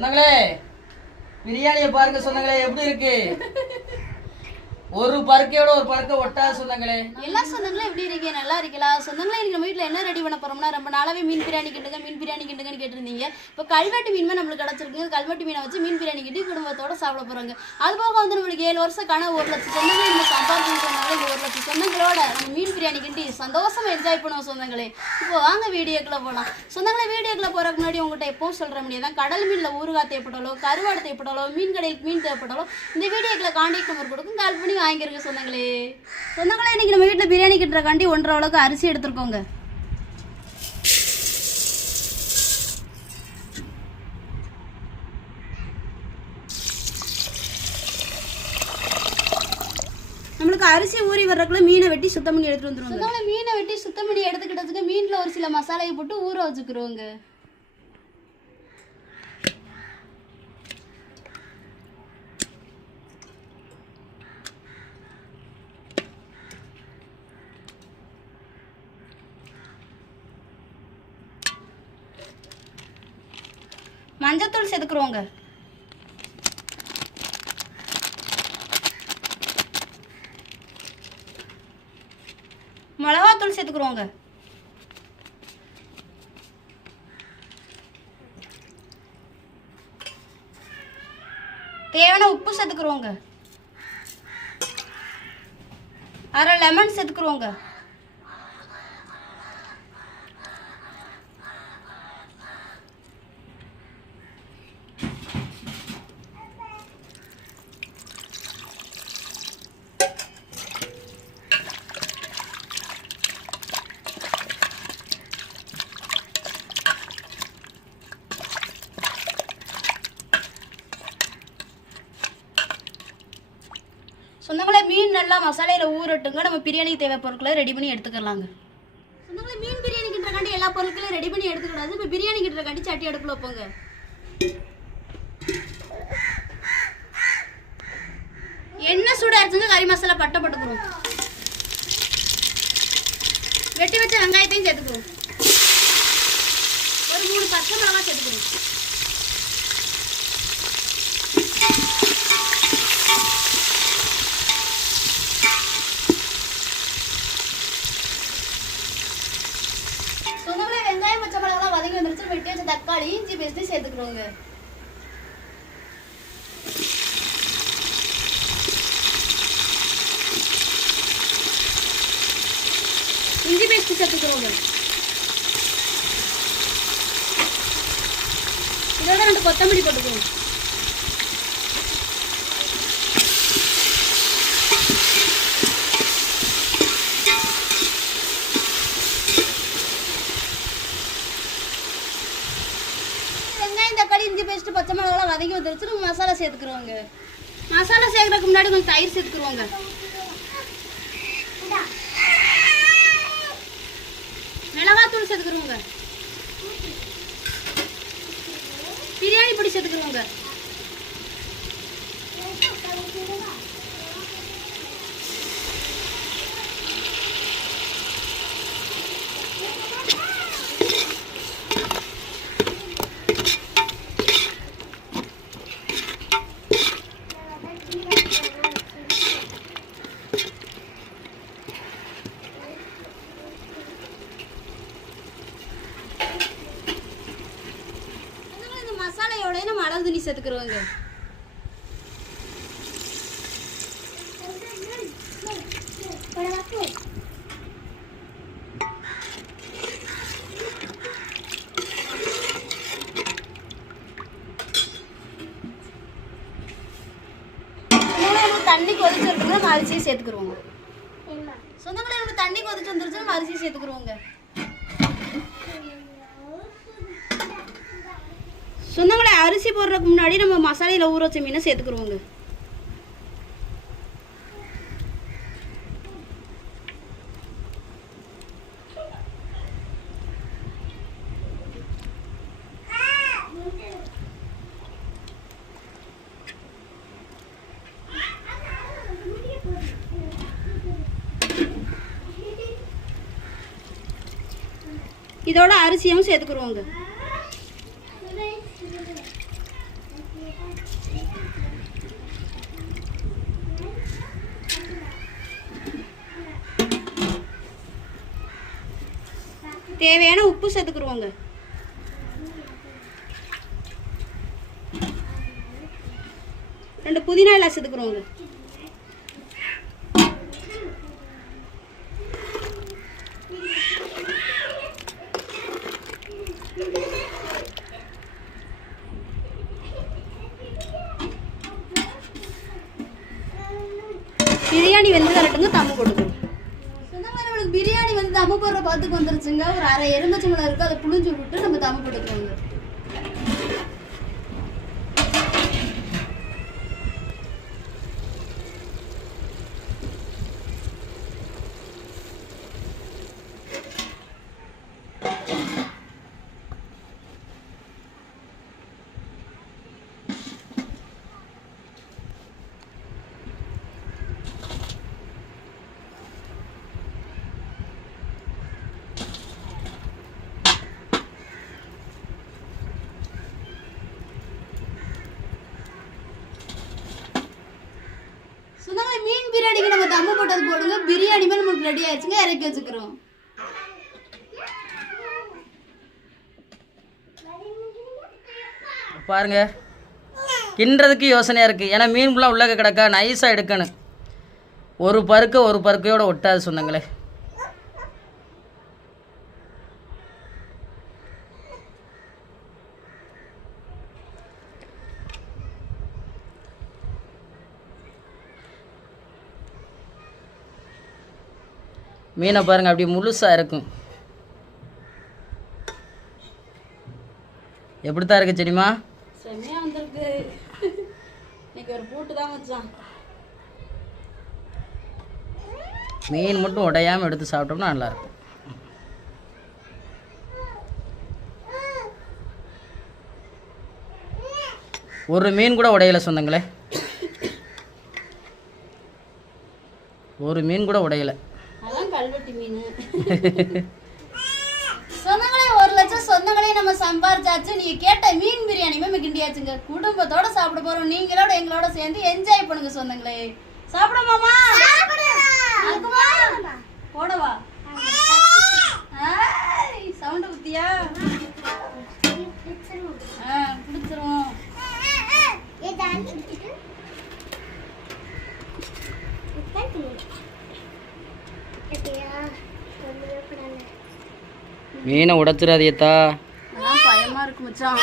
சொந்தங்களே பிரியாணியை பாருங்க சொந்தங்களே, எப்படி இருக்கு? ஒரு பருக்கையோட ஒரு பருக்கை ஒட்டாத சொந்தங்களே. எல்லா சொந்தங்களும் எப்படி இருக்கீங்க? நல்லா இருக்கலாம் சொந்தங்களே. இன்னைக்கு நம்ம வீட்டில் என்ன ரெடி பண்ண போறோம்னா, ரொம்ப நாளாவே மீன் பிரியாணி கிண்டுங்கன்னு கேட்டிருந்தீங்க. இப்போ கல்வெட்டு மீன் நம்மளுக்கு கிடச்சிருக்கு. கல்வெட்டு மீனை வச்சு மீன் பிரியாணி கிண்டி குடும்பத்தோட சாப்பிட போறாங்க. அது போக வந்து நம்மளுக்கு 7 வருஷம் கனவு 1 லட்சம் சொந்தங்களே நம்ம சம்பாதிச்சு சொன்னாங்க. இந்த 1 லட்சம் சொந்தங்களோட நம்ம மீன் பிரியாணி கிண்டி சந்தோஷமா என்ஜாய் பண்ணுவோம் சொந்தங்களே. இப்போ வாங்க வீடியோக்குள்ள போகலாம் சொந்தங்களே. வீடியோக்குள்ள போறதுக்கு முன்னாடி உங்கள்கிட்ட எப்பவும் சொல்ற முடியாது, கடல் மீனில் ஊறுகாய் தேவைப்பட்டாலோ, கருவாடு தேவைப்பட்டாலோ, மீன் கடையில் மீன் தேவைப்பட்டாலோ இந்த வீடியோக்குள்ள கான்டாக்ட் நம்பர் கொடுக்கும், கால் பண்ணி வாங்கிருங்க சொந்தங்களே. சொந்தங்களே இன்னைக்கு நம்ம வீட்டில் பிரியாணி கிட்டுறக்காண்டி 1.5 அளவுக்கு அரிசி எடுத்துருக்கோங்க. நம்மளுக்கு அரிசி ஊறி வர்றதுக்குள்ள மீனை வெட்டி சுத்தம் பண்ணி எடுத்துட்டு வந்துருவோம். சொந்தங்களே மீனை வெட்டி சுத்தம் பண்ணி எடுத்துக்கிட்டதுக்கு மீனில் ஒரு சில மசாலையை போட்டு ஊற வச்சுக்கிறோங்க. மஞ்சத்தூள் சேர்த்துக்கிறோங்க. மிளகாத்தூள் சேர்த்துக்கிறோங்க. தேவையான உப்பு சேர்த்துக்கிறோங்க. அரை லெமன் சேர்த்துக்கிறோங்க. சொந்தங்களே மீன் நல்லா மசாலையில் ஊறட்டுங்க. நம்ம பிரியாணிக்கு தேவை பொருட்களை ரெடி பண்ணி எடுத்துக்கலாங்க. சொந்தங்களே மீன் பிரியாணி கிட்டுறக்காண்டி எல்லா பொருட்களையும் ரெடி பண்ணி எடுத்துக்கிடாது. இப்போ பிரியாணி கிட்டுறக்காண்டி சட்டி அடுப்பில் வைப்போங்க. எண்ணெய் சூடாயிருச்சுங்க. கறி மசாலா பட்டை போட்டுக்கிறோம். வெட்டி வச்ச வெங்காயத்தையும் சேர்த்துக்கிறோம். ஒரு 3 பச்சை மிளகாய் சேர்த்துக்கிறோம். வெங்காயம் பச்சை மிளகாய் வதங்கி வந்துருச்சு. வெட்டி வச்ச தக்காளி இஞ்சி பேஸ்ட் சேர்த்துக்கிறோங்க. இஞ்சி பேஸ்ட் சேர்த்துக்கிறோங்க. இதோட 2 கொத்தமல்லி போட்டுக்கிறோம். தக்காளி இஞ்சி பேஸ்ட் பச்சை மிளகாய் வதக்கி வந்துருச்சு. நம்ம மசாலா சேர்த்துக்கிறோங்க. மசாலா சேர்க்கறதுக்கு முன்னாடி கொஞ்சம் தயிர் சேர்த்துக்கிறோங்க. மிளகாத்தூள் சேர்த்துக்கிறோங்க. பிரியாணி பொடி சேர்த்துக்கிறோங்க. மசாலையோட நம்ம அளவு தண்ணி சேர்த்துக்கிறோங்க. தண்ணி கொதிச்சிருக்குன்னா நம்ம அரிசியை சேர்த்துக்கிறோங்க. சொந்தங்களே நம்ம தண்ணி கொதிச்சு வந்துருச்சு. நம்ம அரிசியை சேர்த்துக்கிறோங்க. சொந்தங்களே அரிசி போடுறதுக்கு முன்னாடி நம்ம மசாலையில் ஊற வச்ச மீனை சேர்த்துக்கிறோங்க. இதோட அரிசியும் சேர்த்துக்கிறோங்க. தேவையான உப்பு சேர்த்துக்குருவோங்க. ரெண்டு புதினா இலை சேர்த்துக்குருவோங்க. பிரியாணி வந்து கரெக்டுங்க தம்மு போட்டுக்கணும். நம்மளுக்கு பிரியாணி வந்து தம்மு போடுற பார்த்துக்கு வந்துருச்சுங்க. ஒரு அரை எலுமிச்சம்பழம் இருக்கு, அதை புளிஞ்சு விட்டு நம்ம தம்மு போட்டுக்கிறோங்க. மீன் பிரியாணிக்கு நம்ம தம்மு போட்டது போடுங்க. பிரியாணி மேல நமக்கு ரெடி ஆயிடுச்சுங்க. இறக்கி வச்சுக்கிறோம். பாருங்க, கிண்டுறதுக்கு யோசனையா இருக்கு. ஏன்னா மீன் ஃபுல்லாக உள்ளக கிடக்கா, நைஸாக எடுக்கணும். ஒரு பருக்கையோட ஒட்டாது சொந்தங்களே. மீனை பாருங்க, அப்படி முழுசாக இருக்கும். எப்படித்தான் இருக்கு சரிமா? செம்மையா வந்திருக்கு. இன்னைக்கு ஒரு போட்டு தான் வச்சான். மீன் மட்டும் உடையாமல் எடுத்து சாப்பிட்டோம்னா நல்லாயிருக்கும். ஒரு மீன் கூட உடையலை சொந்தங்களே, ஒரு மீன் கூட உடையலை. அதான் கல்வெட்டி மீன். சொந்தங்களே 1 லட்சம் சொந்தங்களே நம்ம சம்பாரிச்சாச்சு. நீங்க கேட்ட மீன் பிரியாணியுமே நம்ம கிண்டியாச்சுங்க. குடும்பத்தோட சாப்பிட போறோம். நீங்களோட எங்களோட சேர்ந்து என்ஜாய் பண்ணுங்க சொந்தங்களே. சாப்பிட மாமா, போடவா சவுண்ட் குத்தியா பிடிச்சிருவோம். மீனை உடைச்சிடாதியத்தா, பயமா இருக்கு மச்சான்.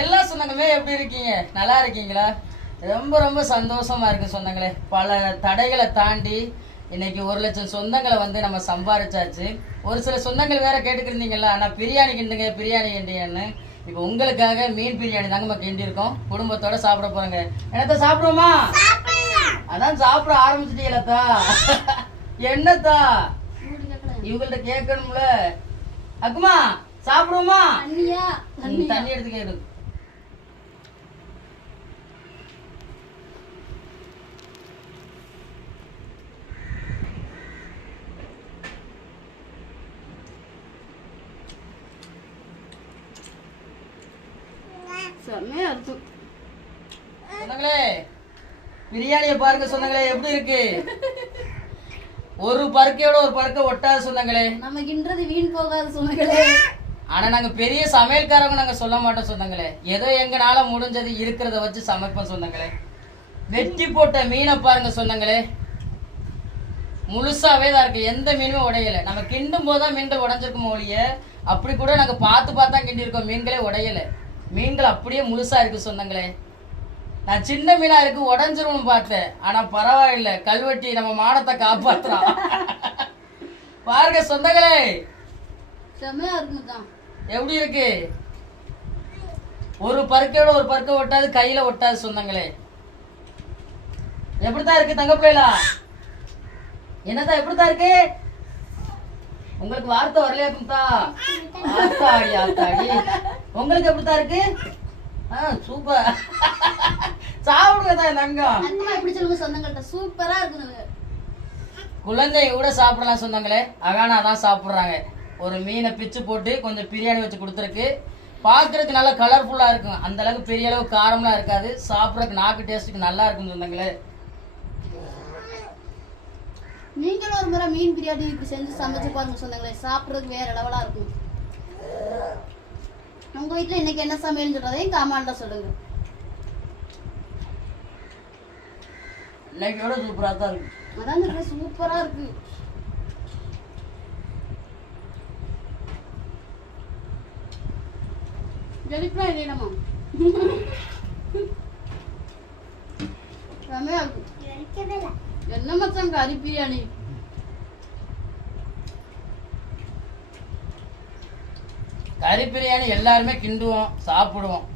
எல்லா சொந்தங்களுமே எப்படி இருக்கீங்க? நல்லா இருக்கீங்களா? ரொம்ப ரொம்ப சந்தோஷமா இருக்கு சொந்தங்களே. பல தடைகளை தாண்டி இன்னைக்கு 1 லட்சம் சொந்தங்களை வந்து நம்ம சம்பாரிச்சாச்சு. ஒரு சில சொந்தங்கள் வேற கேட்டுக்கிருந்தீங்கல்ல, ஆனால் பிரியாணி கிண்டுங்க பிரியாணி கிண்டியன்னு. இப்போ உங்களுக்காக மீன் பிரியாணி தாங்க நம்ம கிண்டி இருக்கோம். குடும்பத்தோட சாப்பிட போறோங்க. என்னத்த சாப்பிடுவோமா? அதான் சாப்பிட ஆரம்பிச்சிட்டீங்களா? என்னத்தா இவங்கள்ட்ட கேட்கணும்ல. அக்குமா சாப்பிடுவோமா? தண்ணி எடுத்து கேடு. சொந்தங்களே பிரியாணியை பாருங்க சொந்தங்களே, எப்படி இருக்கு? ஒரு பருக்கையோட ஒரு பருக்கை ஒட்டாது சொந்தங்களே. நம்ம கிண்டது வீண் போகாது சொந்தங்களே. ஆனா நாங்க பெரிய சமையல்காரங்க நாங்க சொல்ல மாட்டோம் சொந்தங்களே. ஏதோ எங்கனால முடிஞ்சது இருக்கிறத வச்சு சமைப்போம் சொந்தங்களே. வெட்டி போட்ட மீனை பாருங்க சொந்தங்களே, முழுசாவே தான் இருக்கு. எந்த மீனுமே உடையல. நம்ம கிண்டும் போதுதான் மீன்கள் உடைஞ்சிருக்கும் ஒழிய அப்படி கூட நாங்க பார்த்து கிண்டி இருக்கோம். மீன்களே உடையல. மீன்கள் அப்படியே முழுசா இருக்கு சொந்தங்களே. நான் சின்ன மீனா இருக்கு உடஞ்சிரும்னு பார்த்தேன். ஆனா பரவாயில்ல, கல்வெட்டி நம்ம மானத்தை காப்பாத்துறான். பாருங்க சொந்தங்களே, செம்மையா இருக்குதான். எப்படி இருக்கு? ஒரு பருக்கையோட ஒரு பருக்கை ஒட்டாது, கையில ஒட்டாது சொந்தங்களே. எப்படித்தான் இருக்கு தங்க பிள்ளைகளா? என்னதான் எப்படித்தான் இருக்கு? உங்களுக்கு வார்த்தை வரலையா? ஆத்தாடி ஆத்தாடி உங்களுக்கு எப்படித்தான் இருக்கு? சூப்பர். சாப்பிடுங்க தான் தங்கம். அங்கம்மா எப்படி சொல்லுங்க சொந்தங்கள்ட்ட சூப்பரா இருக்குங்க. குழந்தைங்க கூட சாப்பிடலாம் சொந்தங்களே. அகானா தான் சாப்பிட்றாங்க. ஒரு மீனை பிச்சு போட்டு கொஞ்சம் பிரியாணி வச்சு கொடுத்துருக்கு. பார்க்கறதுக்கு நல்லா கலர்ஃபுல்லாக இருக்கும். அந்த அளவுக்கு பெரிய அளவு காரம்லாம் இருக்காது. சாப்பிட்றதுக்கு நாக்கு டேஸ்ட்டுக்கு நல்லா இருக்கும் சொந்தங்களே. நீங்களும் ஒரு முறை மீன் பிரியாணி இப்படி செஞ்சு சமைச்சு பாருங்க சொந்தங்களே. சாப்பிட்றதுக்கு வேற லெவலாக இருக்கும். உங்க வீட்டில் இன்னைக்கு என்ன சமையல் சொல்றதையும் கமெண்ட்ல சொல்லுங்க. இன்னைக்கோட சூப்பராக தான் இருக்கு. அதான் சொல்றேன் சூப்பரா இருக்கு. ஜெலிப்பா இல்லையம்மா செமையா இருக்கு. என்ன மச்சான் கறி பிரியாணி. கறி பிரியாணி எல்லாருமே கிண்டுவோம், சாப்பிடுவோம்.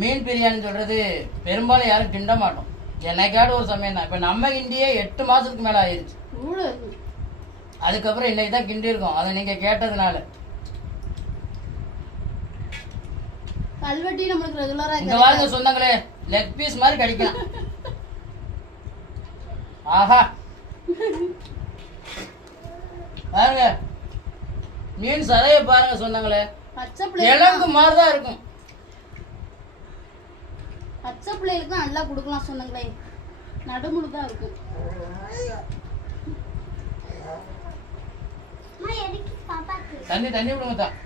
மீன் பிரியாணி சொல்றது பெரும்பாலும் யாரும் கிண்ட மாட்டோம். என்னைக்காவது ஒரு சமயம் தான். இப்ப நம்ம கிண்டியே 8 மாசத்துக்கு மேல ஆயிருச்சு. அதுக்கப்புறம் இன்னைக்கு தான் கிண்டி இருக்கோம். அதை நீங்க கேட்டதுனால. கல்வெட்டி நம்மளுக்கு ரெகுலரா இங்க வாங்க சொந்தங்களே, லெக் பீஸ் மாதிரி கடிக்கலாம். ஆஹா பாருங்க, மீன் சதைய பாருங்க சொந்தங்களே. கிழங்கு மாதிரிதான் இருக்கும். பச்சை பிள்ளைகளுக்கு நல்லா கொடுக்கலாம் சொந்தங்களே. நடுமுழு தான் இருக்கும். தண்ணி தண்ணி விடுங்க தான்.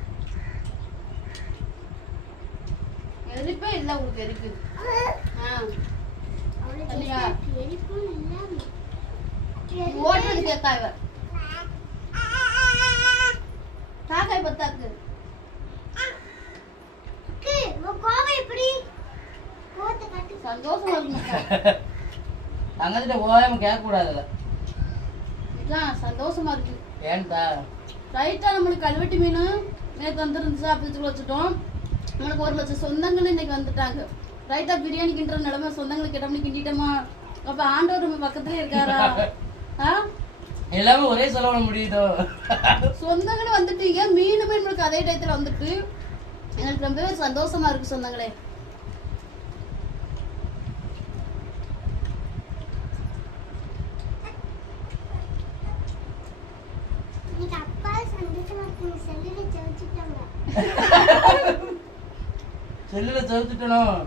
எரிப்பே இல்லை உங்களுக்கு எரிப்பு. ஓடுறது கேட்கா இவ காக்காய் பத்தாக்கு சந்தோஷமா இருக்கு. தங்கத்திட்ட ஓயாம கேட்க கூடாதுல்ல. இதான் சந்தோஷமா இருக்கு. ஏன்டா ரைட்டா நம்மளுக்கு கல்வெட்டி மீன் நேற்று வந்துருந்துச்சு. அப்படி வச்சுட்டோம். நம்மளுக்கு 1 லட்சம் சொந்தங்கள் இன்னைக்கு வந்துட்டாங்க. ரைட்டா பிரியாணி கிண்டுற நிலைமை சொந்தங்களுக்கு இடம்னு கிண்டிட்டோமா. அப்ப ஆண்டவர் நம்ம பக்கத்துலயே இருக்காரா? எல்லாமே ஒரே செலவுல முடியுதோ. சொந்தங்களும் வந்துட்டீங்க. மீனுமே நம்மளுக்கு அதே டயத்துல வந்துட்டு எனக்கு ரொம்பவே சந்தோஷமா இருக்கு சொந்தங்களே. செல்லுல தவிர்த்துட்டணும்.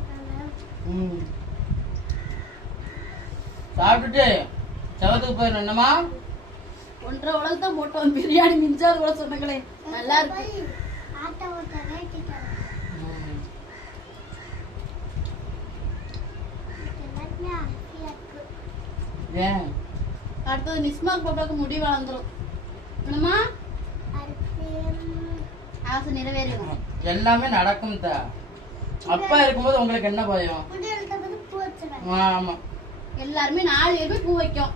சாப்பிட்டுட்டு செவத்துக்கு போயிடணும். என்னமா 1.5 உலகத்தான் போட்டோம் பிரியாணி மிஞ்சாது கூட சொன்னங்களே. நல்லா இருக்கு. ஏன் அடுத்தது நிஸ்மாக் பாப்பாக்கு முடி வளர்ந்துரும். என்னமா ஆசை நிறைவேறும். எல்லாமே நடக்கும். அப்பா இருக்கும்போது உங்களுக்கு என்ன பயம்? ஆமா, எல்லாருமே 4 பேருமே பூ வைக்கும்.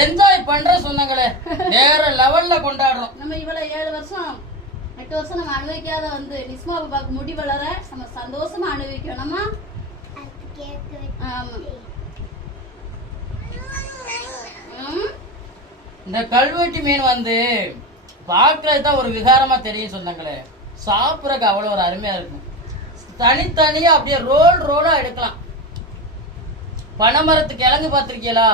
என்ஜாய் பண்ற சொந்தங்களே, வேற லெவல்ல கொண்டாடுறோம். நம்ம இவ்வளவு 7 வருஷம் 8 வருஷம் நம்ம அனுபவிக்காத வந்து நிஸ்மா பாப்பாக்கு முடி வளர நம்ம சந்தோஷமா அனுபவிக்கணும். நம்ம இந்த கல்வெட்டி மீன் வந்து பார்க்கறது தான் ஒரு விகாரமா தெரியும் சொந்தங்களே. சாப்பிட்றதுக்கு அவ்வளோ ஒரு அருமையா இருக்கும். தனித்தனியா அப்படியே ரோலா எடுக்கலாம். பனைமரத்து கிழங்கு பார்த்துருக்கீங்களா?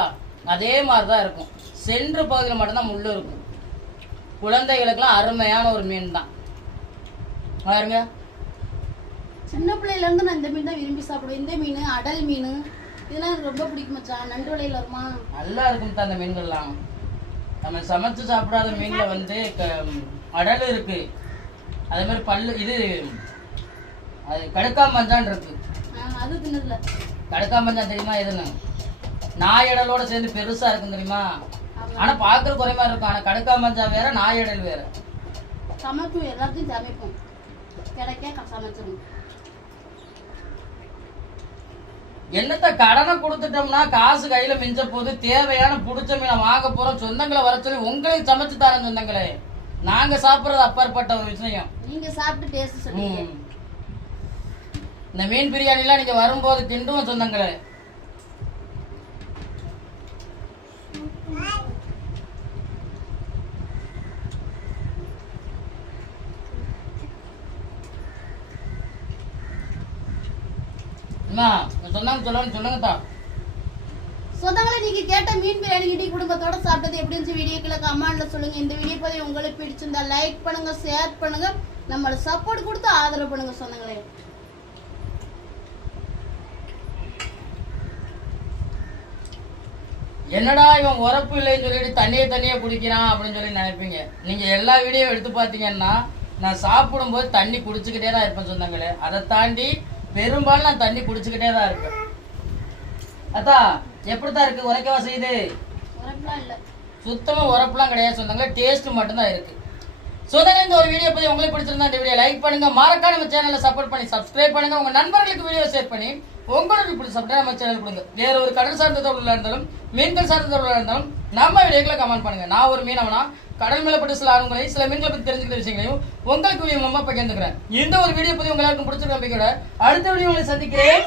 அதே மாதிரிதான் இருக்கும். சென்று பகுதியில் மட்டும்தான் முள்ளு இருக்கும். குழந்தைகளுக்கெல்லாம் அருமையான ஒரு மீன் தான் பாருங்க. சின்ன பிள்ளையில இருந்து நான் இந்த மீன் தான் விரும்பி சாப்பிடுவேன். இந்த மீன், அடல் மீன் இதெல்லாம் எனக்கு ரொம்ப பிடிக்கும் மச்சான். நண்டு வலையில வருமா நல்லா இருக்கும் தான் அந்த மீன்கள்லாம். நம்ம சமைச்சு சாப்பிடாத மீன்ல வந்து அடல் இருக்கு. அதே மாதிரி பல்லு இது அது கடுக்காமஞ்சான் இருக்கு. அது தின்னதுல கடுக்காமஞ்சான் தெரியுமா? எதுன்னு நாயடலோட சேர்ந்து பெருசா இருக்கும் தெரியுமா? ஆனா பாக்குற குறை மாதிரி இருக்கும். ஆனா கடுக்காமஞ்சான் வேற, நாயடல் வேற. சமைக்கும், எல்லாத்தையும் சமைப்போம். கிடைக்க சமைச்சிடும். என்னத்த கடனை கொடுத்துட்டோம்னா காசு கையில மிஞ்ச போது தேவையான புடிச்ச மீனை வாங்க போறோம். சொந்தங்களை வர சொல்லி உங்களுக்கு சமைச்சு தரேன் சொந்தங்களே. நாங்க சாப்பிடுறது அப்பாற்பட்ட ஒரு விஷயம். நீங்க சாப்பிட்டு டேஸ்ட் சொல்லுங்க. இந்த மீன் பிரியாணி எல்லாம் நீங்க வரும்போது கிண்டுவோம் சொந்தங்களே. அம்மா சொன்னாங்க சொல்லுங்கத்தா. சொந்தங்களை நீங்க கேட்ட மீன் பிரியாணி கிட்டி குடும்பத்தோட சாப்பிட்டது எப்படி இருந்துச்சு வீடியோக்குள்ள கமெண்ட்ல சொல்லுங்க. இந்த வீடியோ பத்தி உங்களுக்கு பிடிச்சிருந்தா லைக் பண்ணுங்க, ஷேர் பண்ணுங்க, நம்மள சப்போர்ட் கொடுத்து ஆதரவு பண்ணுங்க சொந்தங்களே. என்னடா இவன் உரப்பு இல்லைன்னு சொல்லிட்டு தண்ணியை குடிக்கிறான் அப்படின்னு சொல்லி நினைப்பீங்க. நீங்க எல்லா வீடியோ எடுத்து பாத்தீங்கன்னா நான் சாப்பிடும்போது தண்ணி குடிச்சுக்கிட்டே தான் இருப்பேன் சொந்தங்களே. அதை தாண்டி பெரும்பாலும் நான் தண்ணி குடிச்சுக்கிட்டே தான் இருப்பேன். அத்தா எப்படித்தான் இருக்கு? உரைக்கவா செய்யுது? சுத்தமா உரப்புலாம் கிடையாது சொந்தங்களே, டேஸ்ட் மட்டும்தான் இருக்கு. சொந்தங்களே இந்த ஒரு வீடியோ பத்தி உங்களுக்கு பிடிச்சிருந்தா இந்த வீடியோ லைக் பண்ணுங்க, மறக்காம நம்ம சேனலை சப்போர்ட் பண்ணி சப்ஸ்கிரைப் பண்ணுங்க, உங்க நண்பர்களுக்கு வீடியோ ஷேர் பண்ணி உங்களுக்கு பிடிச்ச சப்ஸ்கிரைப் நம்ம சேனல் கொடுங்க. வேற ஒரு கடல் சார்ந்த தொழிலாக இருந்தாலும் மீன்கள் சார்ந்த தொழிலாக இருந்தாலும் நம்ம வீடியோக்களை கமெண்ட் பண்ணுங்க. நான் ஒரு மீனவனா கடல் மேல பட்டு சில ஆளுங்களையும் சில மீன்களை பத்தி தெரிஞ்சுக்கிற விஷயங்களையும் உங்களுக்கு வீடியோ மூலமா பகிர்ந்துக்கிறேன். இந்த ஒரு வீடியோ பத்தி உங்களுக்கு பிடிச்சிருக்க நம்பிக்கையோட அடுத்த வீடியோ உங்களை சந்திக்கிறேன்.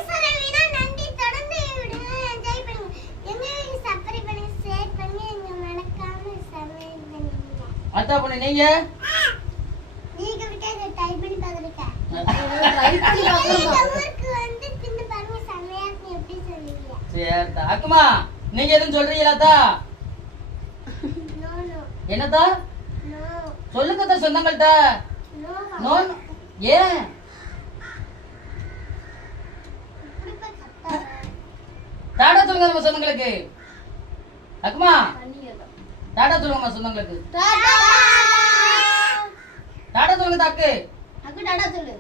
அத்தா பண்ணி நீங்க அக்குமா நீங்க எதுவும் சொல்றீங்களா? என்னத்தா சொல்லுங்கத்தா சொந்தங்கள்ட்ட. ஏன் டாடா சொல்லுங்க நம்ம சொந்தங்களுக்கு. அக்குமா டாடா சொல்லுங்க சொந்தங்களுக்கு. டாடா சொல்லுங்க தாக்கு. டாடா சொல்லு.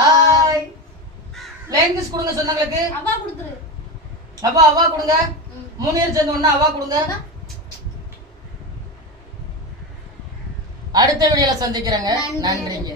ஹாய் ப்ளேயிங் கிஸ் கொடுங்க சொந்தங்களுக்கு. அவ்வா கொடுத்துரு. அப்பா அவ்வா கொடுங்க. 3 பேர் சேர்ந்து ஒண்ணா அவ்வா கொடுங்க. அடுத்த வீடியோல சந்திக்கிறேங்க. நன்றிங்க.